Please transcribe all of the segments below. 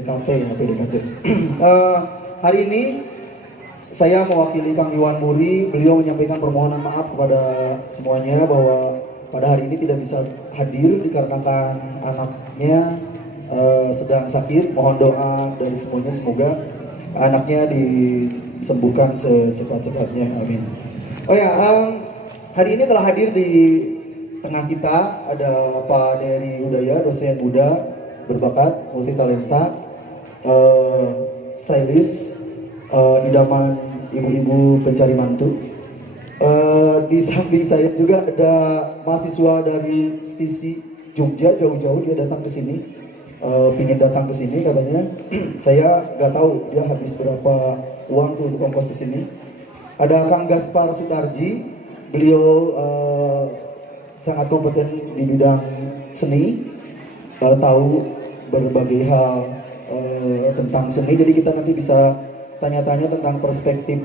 PDKT ya, PDKT. Eh, hari ini saya mewakili Kang Iwan Muri. Beliau menyampaikan permohonan maaf kepada semuanya bahwa pada hari ini tidak bisa hadir dikarenakan anaknya sedang sakit. Mohon doa dari semuanya, semoga anaknya disembuhkan secepat-cepatnya. Amin. Oh ya, hari ini telah hadir di tengah kita ada Pak Dery Hudaya, dosen muda berbakat, multi talenta, stylist, idaman ibu-ibu pencari mantu. Di samping saya juga ada mahasiswa dari Stisi Jogja, jauh-jauh dia datang ke sini, pingin datang ke sini katanya. Saya nggak tahu dia habis berapa uang tuh untuk ongkos ke sini. Ada Kang Gaspar Sutarji, beliau sangat kompeten di bidang seni, tahu berbagai hal tentang seni. Jadi kita nanti bisa tanya-tanya tentang perspektif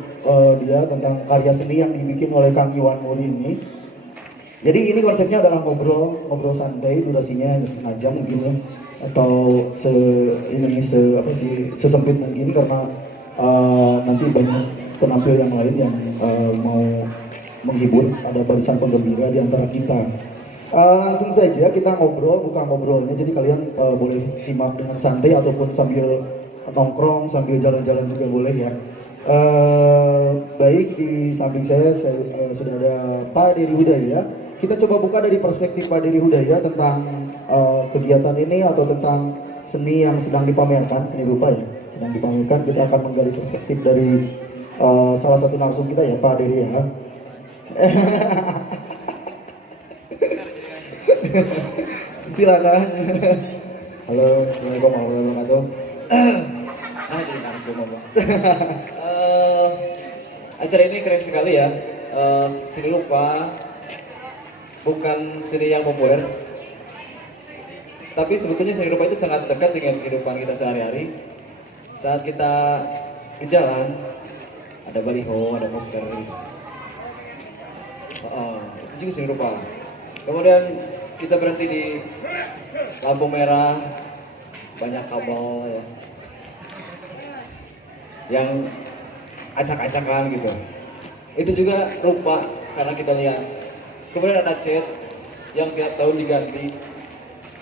dia tentang karya seni yang dibikin oleh Kang Iwan Muri ini. Jadi ini konsepnya adalah ngobrol santai, durasinya hanya setengah jam mungkin ya, atau sesempit mungkin karena nanti banyak penampil yang lain yang mau menghibur, ada barisan penggembira di antara kita. Langsung saja kita ngobrol, buka ngobrolnya, jadi kalian boleh simak dengan santai ataupun sambil nongkrong, sambil jalan-jalan juga boleh ya. Baik, di samping saya sudah ada Pak Dery Hudaya. Kita coba buka dari perspektif Pak Dery Hudaya tentang kegiatan ini atau tentang seni yang sedang dipamerkan, seni rupa ya, sedang dipamerkan. Kita akan menggali perspektif dari salah satu narsum kita ya, Pak Dery ya. Silakan. Halo, assalamualaikum warahmatullahi wabarakatuh. Jadi langsung ngomong. Acara ini keren sekali ya. Seni rupa bukan seni yang populer, tapi sebetulnya seni rupa itu sangat dekat dengan kehidupan kita sehari-hari. Saat kita ke jalan, ada baliho, ada poster. Itu juga seni rupa. Kemudian kita berhenti di lampu merah, banyak kabel ya, yang acak-acakan gitu. Itu juga rupa karena kita lihat. Kemudian ada cat yang tiap tahun diganti,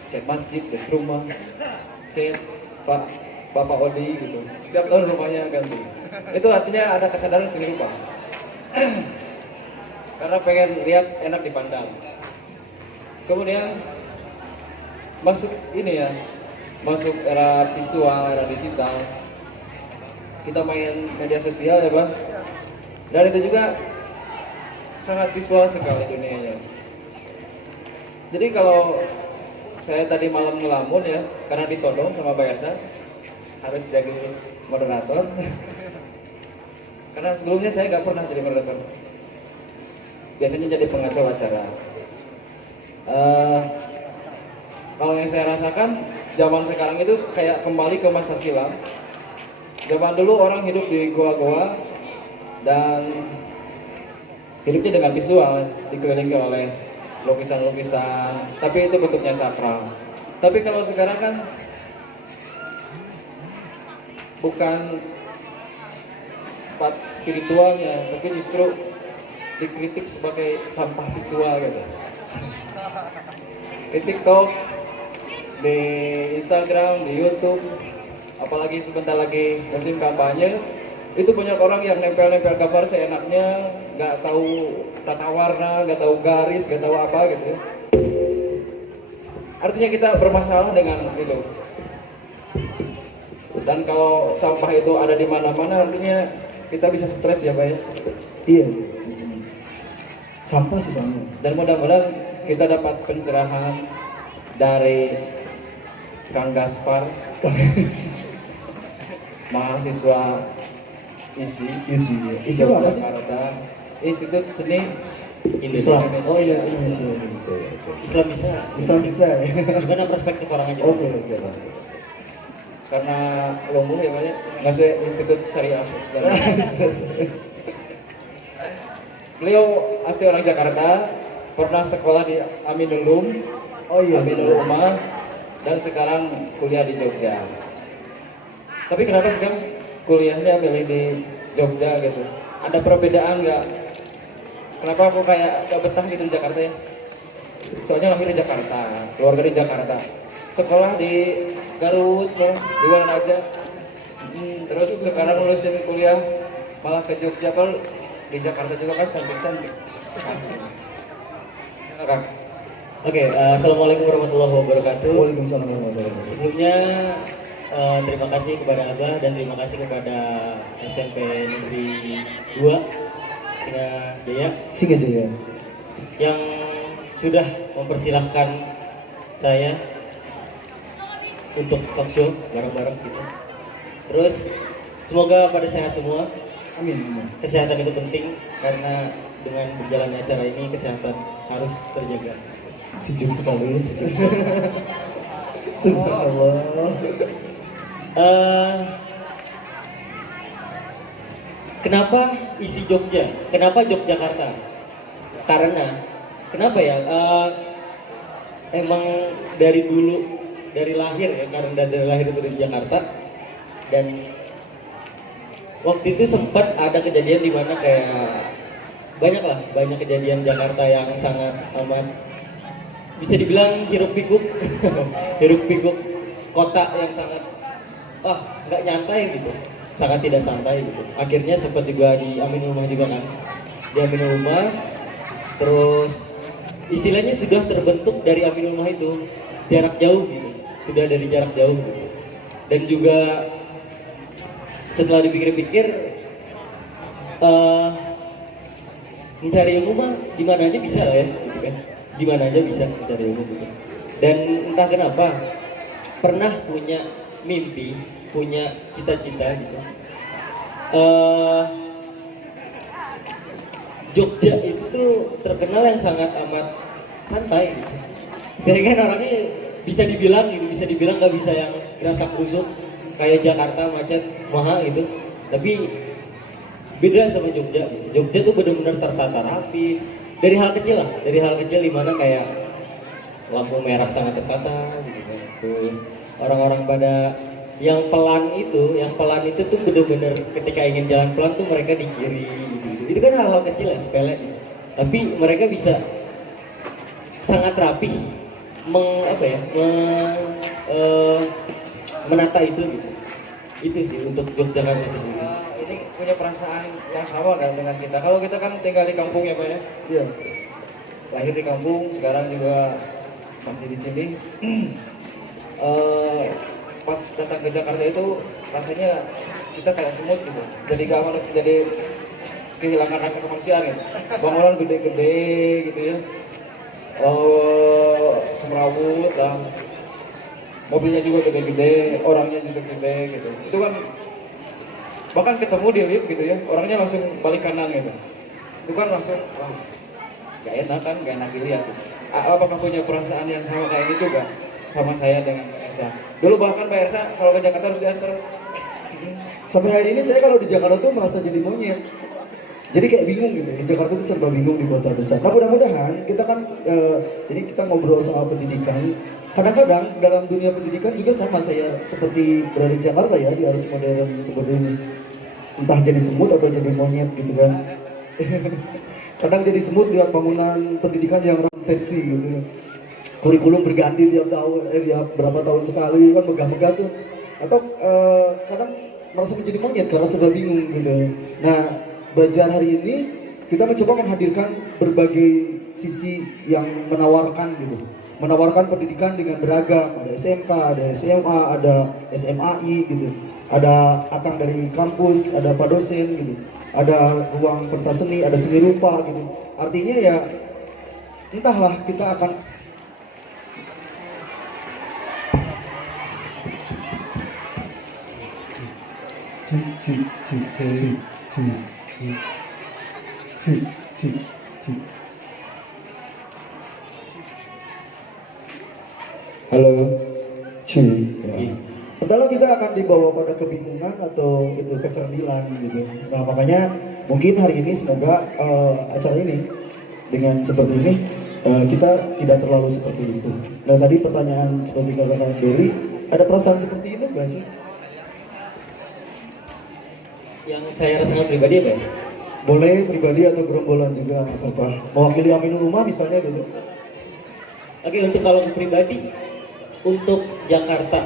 cat masjid, cat rumah, cat Bapak Odi gitu. Setiap tahun rumahnya ganti. Itu artinya ada kesadaran seni rupa. Karena pengen lihat enak dipandang. Kemudian masuk ini ya, masuk era visual, era digital. Kita main media sosial ya Bang. Dan itu juga sangat visual sekali dunianya. Jadi kalau saya tadi malam ngelamun ya, karena ditodong sama Mbak Elsa, harus jadi moderator. Karena sebelumnya saya nggak pernah jadi moderator. Biasanya jadi pengacau acara. Kalau yang saya rasakan, zaman sekarang itu kayak kembali ke masa silam. Zaman dulu orang hidup di goa-goa dan hidupnya dengan visual, dikelilingi oleh lukisan-lukisan, tapi itu bentuknya sakral. Tapi kalau sekarang kan bukan sifat spiritualnya, tapi justru dikritik sebagai sampah visual gitu. Di TikTok, di Instagram, di YouTube, apalagi sebentar lagi musim kampanye, itu banyak orang yang nempel-nempel gambar seenaknya, nggak tahu tata warna, nggak tahu garis, nggak tahu apa gitu ya. Artinya kita bermasalah dengan itu. Dan kalau sampah itu ada di mana-mana, artinya kita bisa stres ya Pak ya. Iya. Sampah sih soalnya. Dan mudah-mudahan kita dapat pencerahan dari Kang Gaspar, mahasiswa isi apa sih? Jakarta, Institut Seni Islam. Indonesia. Oh iya, Indonesia. Islam bisa. Islam bisa ya. Gimana perspektif orang aja? Oke. Karena lumpuh ya Pak ya, nggak saya Institut Syariah Beliau asli orang Jakarta, pernah sekolah di Aminul Oh iya. Aminul Umar, dan sekarang kuliah di Jogja. Tapi kenapa sekarang kuliahnya milih di Jogja gitu? Ada perbedaan nggak? Kenapa aku kayak gak betah gitu di Jakarta ya? Soalnya lahir di Jakarta, keluarga di Jakarta, sekolah di Garut, di mana aja. Terus sekarang lulusin kuliah malah ke Jogja, kalau di Jakarta juga kan cantik-cantik. Gimana, Kang? Oke, assalamualaikum warahmatullahi wabarakatuh. Waalaikumsalam warahmatullahi wabarakatuh. Sebelumnya terima kasih kepada Abah dan terima kasih kepada SMP Negeri 2 Singajaya Singajaya. yang sudah mempersilahkan saya untuk talk show bareng-bareng gitu. Terus semoga pada sehat semua. Amin. Kesehatan itu penting karena dengan berjalannya acara ini kesehatan harus terjaga. Sejuk sekali. Subhanallah. Kenapa isi Jogja? Kenapa Yogyakarta? Karena kenapa ya? Emang dari dulu, dari lahir ya, karena dari lahir itu di Jakarta, dan waktu itu sempat ada kejadian di mana kayak banyak kejadian Jakarta yang sangat amat bisa dibilang hiruk pikuk hiruk pikuk kota yang sangat nggak nyantai gitu, sangat tidak santai gitu. Akhirnya sempat juga di Aminul Rumah juga kan, di Aminul Rumah, terus istilahnya sudah terbentuk dari Aminul Rumah itu jarak jauh gitu, sudah dari jarak jauh gitu. Dan juga setelah dipikir-pikir mencari ilmu mah di mana aja bisa lah ya gitu kan, di mana aja bisa mencari ilmu gitu. Dan entah kenapa pernah punya mimpi, punya cita-cita gitu. Jogja itu tuh terkenal yang sangat amat santai gitu. Sehingga orangnya bisa dibilang nggak bisa yang gerasa kerusuk kayak Jakarta macet mahal gitu. Tapi beda sama Jogja gitu. Jogja tuh benar-benar tertata rapi dari hal kecil lah, dari hal kecil dimana kayak lampu merah sangat tertata gitu kan. Terus orang-orang pada yang pelan itu tuh benar-benar ketika ingin jalan pelan tuh mereka di kiri gitu. Itu kan hal-hal kecil ya, sepele gitu. Tapi mereka bisa sangat rapih menata itu gitu. Itu sih untuk Yogyakarta sendiri. Ini punya perasaan yang sama kan dengan kita. Kalau kita kan tinggal di kampung ya Pak ya. Iya. Lahir di kampung, sekarang juga masih di sini. Pas datang ke Jakarta itu rasanya kita kayak semut gitu. Jadi kehilangan rasa kemanusiaan gitu. Bangunan gede-gede gitu ya. Semrawut lah. Mobilnya juga gede-gede, orangnya juga gede gitu. Itu kan bahkan ketemu di lift gitu ya, orangnya langsung balik kanan gitu. Itu kan langsung wah, gak enak kan, gak enak dilihat gitu. Apakah punya perasaan yang sama kayak gitu gak? Sama saya dengan Mbak Elsa. Dulu bahkan Mbak Elsa kalau ke Jakarta harus diantar. Sampai hari ini saya kalau di Jakarta tuh merasa jadi monyet. Jadi kayak bingung gitu, di Jakarta tuh serba bingung di kota besar. Nah mudah-mudahan kita kan, jadi kita ngobrol soal pendidikan. Kadang-kadang dalam dunia pendidikan juga sama saya seperti berada di Jakarta ya, di arus modern seperti ini. Entah jadi semut atau jadi monyet gitu kan. Kadang jadi semut lihat bangunan pendidikan yang sensi gitu. Kurikulum berganti tiap tahun, tiap berapa tahun sekali kan megah-megah tuh. Atau kadang merasa menjadi monyet karena serba bingung gitu. Nah, belajar hari ini kita mencoba menghadirkan berbagai sisi yang menawarkan gitu. Menawarkan pendidikan dengan beragam, ada SMK, ada SMA, ada SMAI gitu. Ada akang dari kampus, ada pak dosen gitu. Ada ruang pentas seni, ada seni rupa gitu. Artinya ya entahlah kita akan Halo. Entahlah kita akan dibawa pada kebingungan atau itu kekerdilan gitu. Nah makanya mungkin hari ini semoga acara ini dengan seperti ini kita tidak terlalu seperti itu. Nah tadi pertanyaan seperti katakan Dery, ada perasaan seperti itu nggak sih? yang saya rasakan pribadi apa ya? Boleh pribadi atau gerombolan juga nggak apa-apa. Mewakili Aminul Umah misalnya gitu. Oke, untuk kalau pribadi, untuk Jakarta,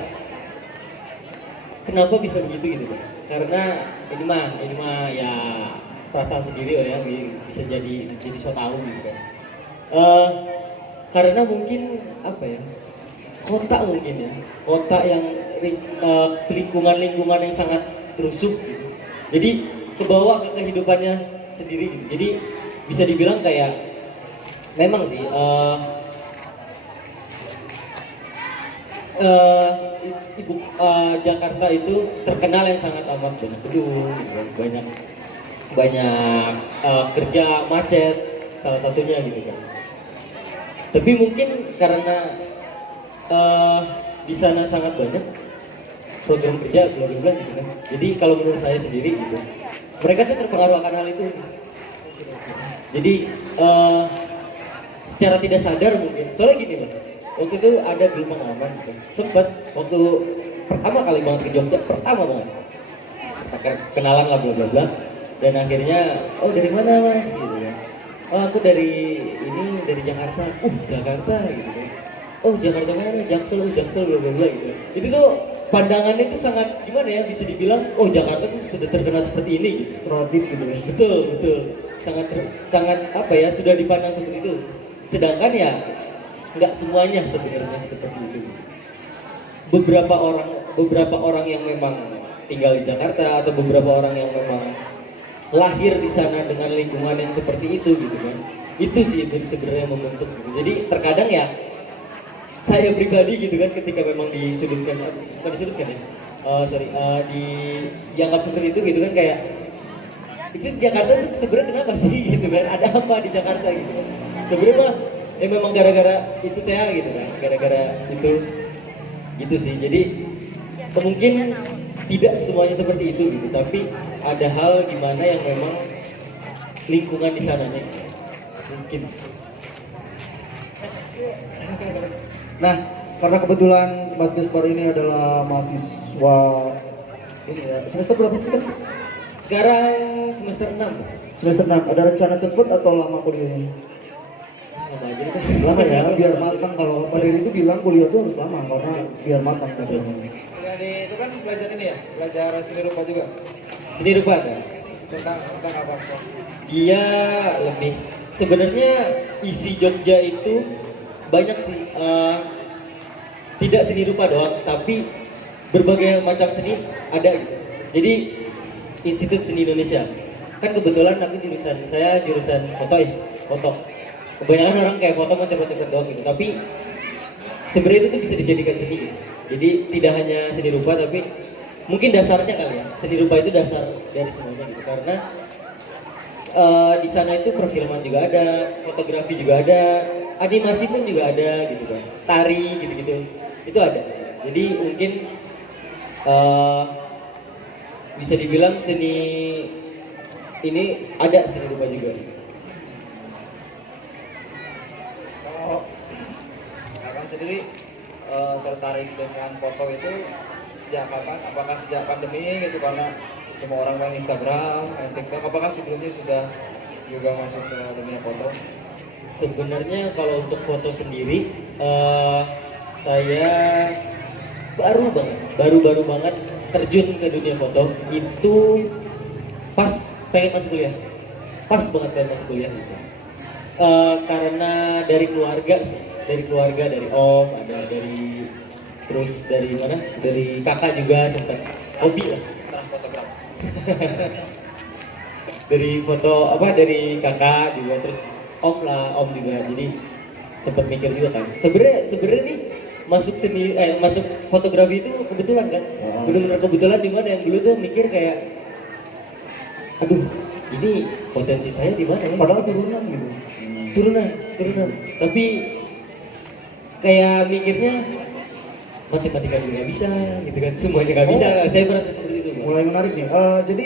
kenapa bisa begitu gitu Bang? Karena ini mah ya perasaan sendiri ya, bisa jadi so tahu gitu kan. Karena mungkin apa ya, kota mungkin ya, kota yang lingkungan yang sangat terusuk gitu. Jadi kebawa ke kehidupannya sendiri gitu. Jadi bisa dibilang kayak memang sih Jakarta itu terkenal yang sangat amat banyak gedung, banyak banyak kerja macet salah satunya gitu kan. Tapi mungkin karena di sana sangat banyak program kerja bla bla bla gitu kan. Jadi kalau menurut saya sendiri gitu, mereka tuh terpengaruh akan hal itu. Jadi secara tidak sadar mungkin. Soalnya gini loh, waktu itu ada di pengalaman gitu. Sempet waktu pertama kali banget ke Jogja, pertama banget. Kenalan lah bla bla bla. Dan akhirnya, oh dari mana mas? Gitu kan. Oh aku dari Jakarta. Jakarta gitu kan. Oh Jakarta mana? Jaksel bla bla bla gitu. Itu tuh pandangannya itu sangat gimana ya, bisa dibilang oh Jakarta tuh sudah terkenal seperti ini gitu. Stereotip gitu ya. Betul. Sangat apa ya, sudah dipandang seperti itu. Sedangkan ya nggak semuanya sebenarnya seperti itu. Beberapa orang yang memang tinggal di Jakarta atau beberapa orang yang memang lahir di sana dengan lingkungan yang seperti itu gitu kan. Itu sih itu sebenarnya membentuk gitu. Jadi terkadang ya saya pribadi gitu kan, ketika memang disudutkan, bukan disudutkan ya, dianggap seperti itu gitu kan, kayak itu Jakarta tuh sebenarnya kenapa sih gitu kan, ada apa di Jakarta gitu kan. Sebenarnya mah ya memang gara-gara itu teh gitu kan, gara-gara itu gitu sih. Jadi mungkin tidak semuanya seperti itu gitu, tapi ada hal gimana yang memang lingkungan di sananya mungkin. Nah, karena kebetulan Mas Gaspar ini adalah mahasiswa ini ya, semester berapa sih kan? Sekarang semester 6. Semester 6. Ada rencana cepet atau lama kuliahnya? Lama aja deh. Lama ya, biar matang. Kalau Pak Dery itu bilang kuliah itu harus lama karena biar matang katanya. Jadi itu kan belajar ini ya, belajar seni rupa juga. Seni rupa kan? Tentang apa? Dia lebih sebenarnya isi Jogja itu banyak sih, tidak seni rupa doang, tapi berbagai macam seni ada gitu. Jadi Institut Seni Indonesia kan kebetulan aku saya jurusan foto ya, foto. Kebanyakan orang kayak foto macam-macam doang gitu, tapi sebenarnya itu tuh bisa dijadikan seni gitu. Jadi tidak hanya seni rupa, tapi mungkin dasarnya kali ya, seni rupa itu dasar dari semuanya gitu. Karena di sana itu perfilman juga ada, fotografi juga ada, animasi pun juga ada gitu kan, tari gitu-gitu itu ada. Jadi mungkin bisa dibilang seni ini ada seni rupa juga. Kalau Akang sendiri tertarik dengan foto itu sejak kapan? Apakah sejak pandemi gitu, karena semua orang main Instagram, main TikTok? Apakah sebelumnya sudah juga masuk ke dunia foto? Sebenarnya kalau untuk foto sendiri, saya baru banget terjun ke dunia foto itu pas pengen masuk kuliah, pas banget pengen masuk kuliah. Karena dari keluarga sih, dari om, ada dari mana, dari kakak juga sempat hobi lah. Fotografer. Dari foto dari kakak juga, terus om juga, jadi sempat mikir juga kan. Sebenarnya nih masuk fotografi itu kebetulan kan, benar-benar kebetulan, dimana yang dulu tuh mikir kayak, aduh ini potensi saya di mana ya? Padahal turunan gitu. Turunan, tapi kayak mikirnya matematika juga nggak bisa gitu kan, semuanya nggak bisa. Saya merasa seperti itu Bang. Mulai menarik nih. Jadi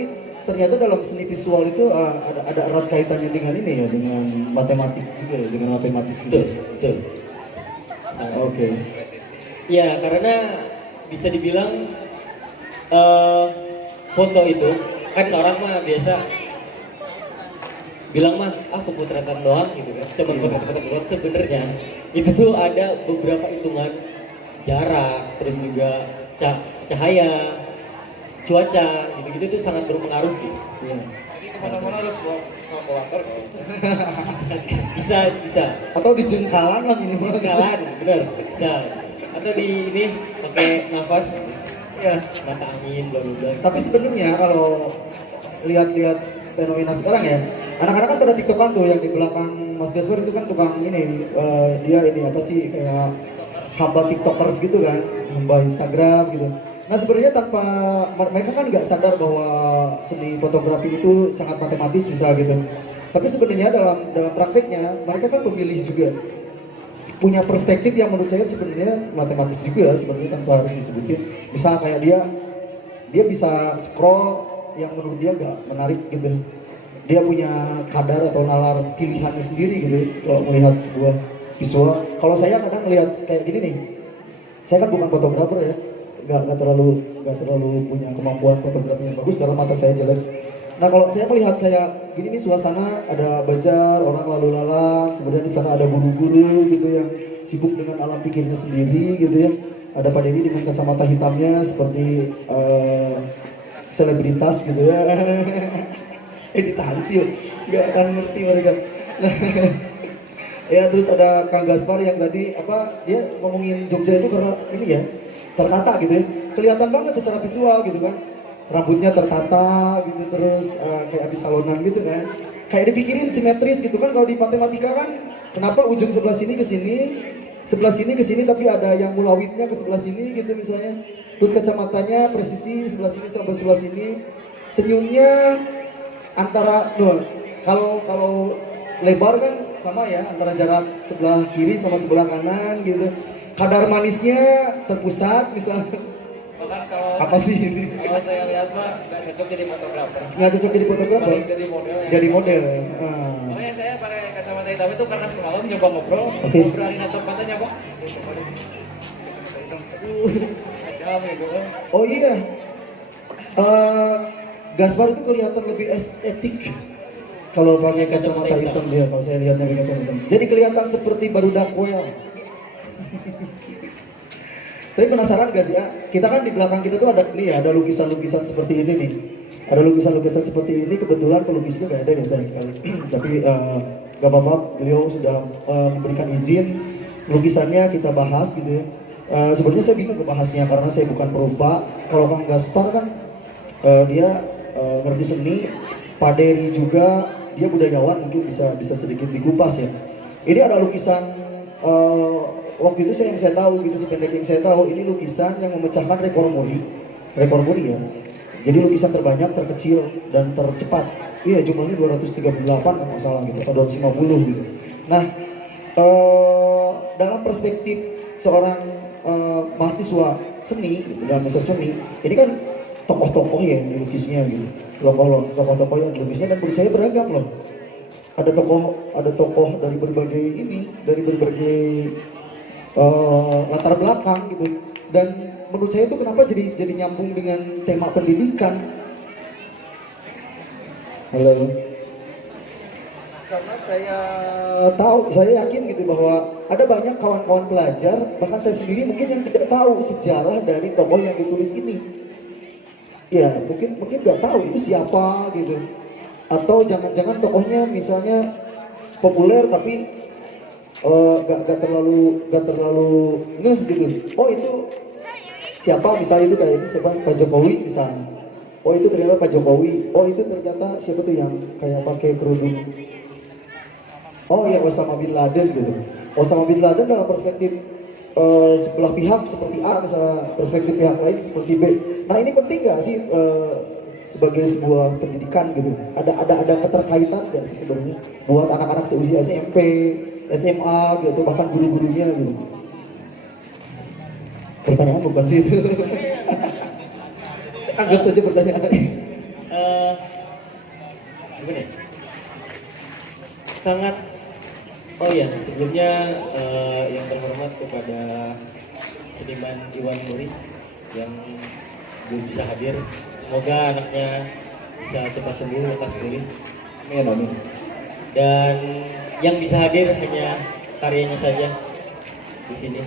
ternyata dalam seni visual itu ada erat kaitannya dengan ini ya, dengan matematik juga ya, dengan matematis. Betul. Oke. Ya, karena bisa dibilang foto itu kan orang mah biasa bilang mah pemotretan doang gitu kan, cuma potret-potret doang. Sebenarnya itu tuh ada beberapa hitungan jarak, terus juga cahaya, cuaca, gitu-gitu tuh sangat berpengaruh gitu. Iya. Jadi kemana-mana harus bawa kalkulator. Bisa Atau di jengkalan lah minimal. kenalan, bener, bisa. Atau di ini pakai nafas, Iya. mata angin, bla bla bla. Tapi sebenarnya kalau lihat-lihat fenomena sekarang ya, anak-anak kan pada tiktokan tuh yang di belakang Mas Gasper itu kan tukang ini, dia ini apa sih kayak hamba tiktokers gitu kan, hamba Instagram gitu. Nah sebenarnya tanpa mereka kan nggak sadar bahwa seni fotografi itu sangat matematis bisa gitu. Tapi sebenarnya dalam prakteknya mereka kan pemilih juga punya perspektif yang menurut saya sebenarnya matematis juga sebenarnya tanpa harus disebutin. Misal kayak dia bisa scroll yang menurut dia nggak menarik gitu. Dia punya kadar atau nalar pilihannya sendiri gitu kalau melihat sebuah visual. Kalau saya kadang melihat kayak gini nih, saya kan bukan fotografer ya, nggak terlalu punya kemampuan fotografi yang bagus karena mata saya jelek. Nah kalau saya melihat kayak gini nih suasana, ada bazar, orang lalu lalang, kemudian di sana ada guru-guru gitu yang sibuk dengan alam pikirnya sendiri gitu ya. Ada Pak Dewi dengan kacamata hitamnya seperti selebritas gitu ya. Ditahan sih, nggak akan ngerti mereka. Ya terus ada Kang Gaspar yang tadi dia ngomongin Jogja itu karena ini ya tertata gitu ya, kelihatan banget secara visual gitu kan, rambutnya tertata gitu, terus kayak habis salonan gitu kan, kayak dipikirin simetris gitu kan. Kalau di matematika kan kenapa ujung sebelah sini ke sini, sebelah sini ke sini, tapi ada yang mulawitnya ke sebelah sini gitu misalnya, terus kacamatanya presisi sebelah sini sampai sebelah sini, senyumnya antara kalau lebar kan sama ya antara jarak sebelah kiri sama sebelah kanan gitu, kadar manisnya terpusat misalnya. Bahkan kalau Apa sih ini? kalau saya lihat mah nggak cocok jadi fotografer. Nggak cocok jadi fotografer, Paling jadi model. jadi model. Makanya saya pakai kacamata hitam itu karena semalam nyoba ngobrol, Oke. ngobrolin atau mata nyoba. Macam gitu. Oh iya, Gaspar itu kelihatan lebih estetik kalau pakai kacamata hitam dia. Kalau saya lihat pakai kacamata hitam, jadi kelihatan seperti barudak well. Tapi penasaran gak sih ya? Kita kan di belakang kita tuh ada ini ya, ada lukisan-lukisan seperti ini nih. Ada lukisan-lukisan seperti ini, kebetulan pelukisnya gak ada ya sayang sekali. Tapi gak apa-apa, beliau sudah memberikan izin lukisannya kita bahas gitu ya. Sebenarnya saya bingung ngebahasnya karena saya bukan perupa. Kalau Kang Gaspar kan dia ngerti seni, Pak Dery juga dia budayawan, mungkin bisa sedikit dikupas ya. Ini ada lukisan waktu itu yang saya tahu gitu, sependek yang saya tahu, ini lukisan yang memecahkan rekor muri ya. Jadi lukisan terbanyak, terkecil, dan tercepat. Iya, jumlahnya 238 kalau nggak salah gitu, atau 250 gitu. Nah, dalam perspektif seorang mahasiswa seni gitu, dalam masa seni, ini kan tokoh-tokoh ya yang dilukisnya gitu. Tokoh-tokoh yang dilukisnya, dan menurut saya beragam loh. Ada tokoh dari berbagai latar belakang gitu, dan menurut saya itu kenapa jadi nyambung dengan tema pendidikan. Halo. Karena saya yakin gitu bahwa ada banyak kawan-kawan pelajar, bahkan saya sendiri mungkin yang tidak tahu sejarah dari tokoh yang ditulis ini. Ya mungkin nggak tahu itu siapa gitu, atau jangan-jangan tokohnya misalnya populer tapi gak terlalu ngeh gitu. Oh itu siapa misalnya, itu kayak ini siapa, Pak Jokowi misalnya. Oh itu ternyata Pak Jokowi. Oh itu ternyata siapa tuh yang kayak pakai kerudung. Oh ya Osama bin Laden gitu. Osama bin Laden dalam perspektif sebelah pihak seperti A, misalnya perspektif pihak lain seperti B. Nah ini penting gak sih sebagai sebuah pendidikan gitu? Ada keterkaitan gak sih sebenarnya buat anak-anak seusia SMP, SMA gitu, bahkan guru-gurunya gitu? Pertanyaan bukan sih itu. Anggap saja pertanyaan. Gimana ya? Sangat. Oh ya, sebelumnya yang terhormat kepada seniman Iwan Muri yang belum bisa hadir. Semoga anaknya bisa cepat sembuh, lekas pulih. Amin, amin. Dan yang bisa hadir hanya karyanya saja di sini.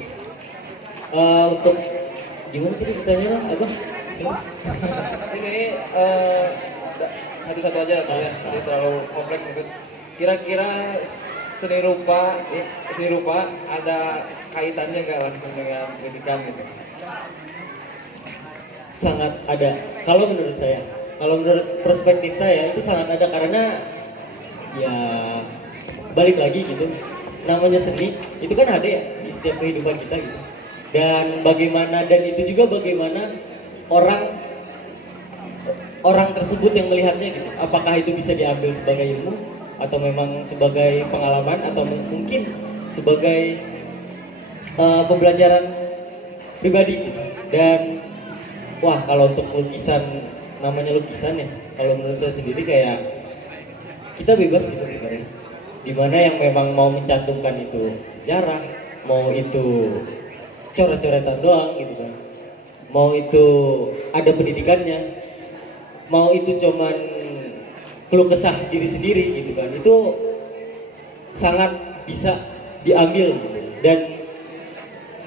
Untuk gimana tadi pertanyaannya, Abang? Ini satu-satu aja ya, ini terlalu kompleks mungkin. Kira-kira seni rupa ada kaitannya nggak langsung dengan pendidikan gitu? Sangat ada. Kalau menurut saya, kalau menurut perspektif saya itu sangat ada karena ya balik lagi gitu. Namanya seni itu kan ada ya di setiap kehidupan kita gitu. Dan itu juga bagaimana orang tersebut yang melihatnya gitu. Apakah itu bisa diambil sebagai ilmu atau memang sebagai pengalaman atau mungkin sebagai pembelajaran pribadi gitu. Dan wah, kalau untuk lukisan, namanya lukisan ya, kalau menurut saya sendiri kayak kita bebas gitu sebenarnya. Dimana yang memang mau mencantumkan itu sejarah, mau itu coret-coretan doang gitu kan, mau itu ada pendidikannya, mau itu cuman keluh kesah diri sendiri gitu kan, itu sangat bisa diambil gitu. Dan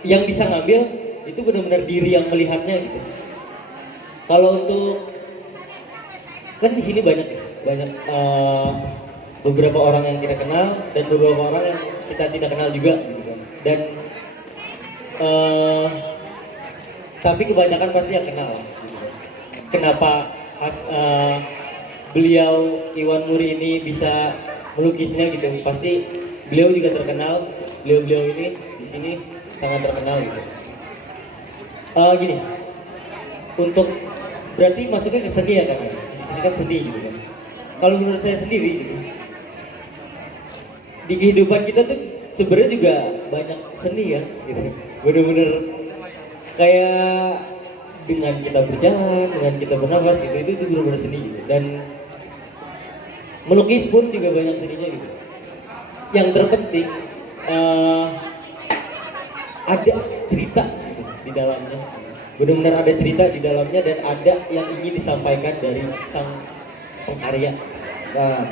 yang bisa ngambil itu benar-benar diri yang melihatnya gitu. Kalau untuk kan di sini banyak beberapa orang yang kita kenal dan beberapa orang yang kita tidak kenal juga gitu kan. Dan tapi kebanyakan pasti yang kenal gitu kan. Kenapa beliau Iwan Muri ini bisa melukisnya gitu, pasti beliau juga terkenal. Beliau ini di sini sangat terkenal gitu. Gini, untuk berarti masuknya ke seni ya kan? Di sini kan seni gitu kan. Kalau menurut saya sendiri gitu, di kehidupan kita tuh sebenarnya juga banyak seni ya gitu. Bener-bener kayak dengan kita berjalan, dengan kita bernafas gitu, itu bener-bener seni gitu. Dan melukis pun juga banyak seninya gitu. Yang terpenting ada cerita gitu di dalamnya. Benar-benar ada cerita di dalamnya dan ada yang ingin disampaikan dari sang pengkarya. Nah,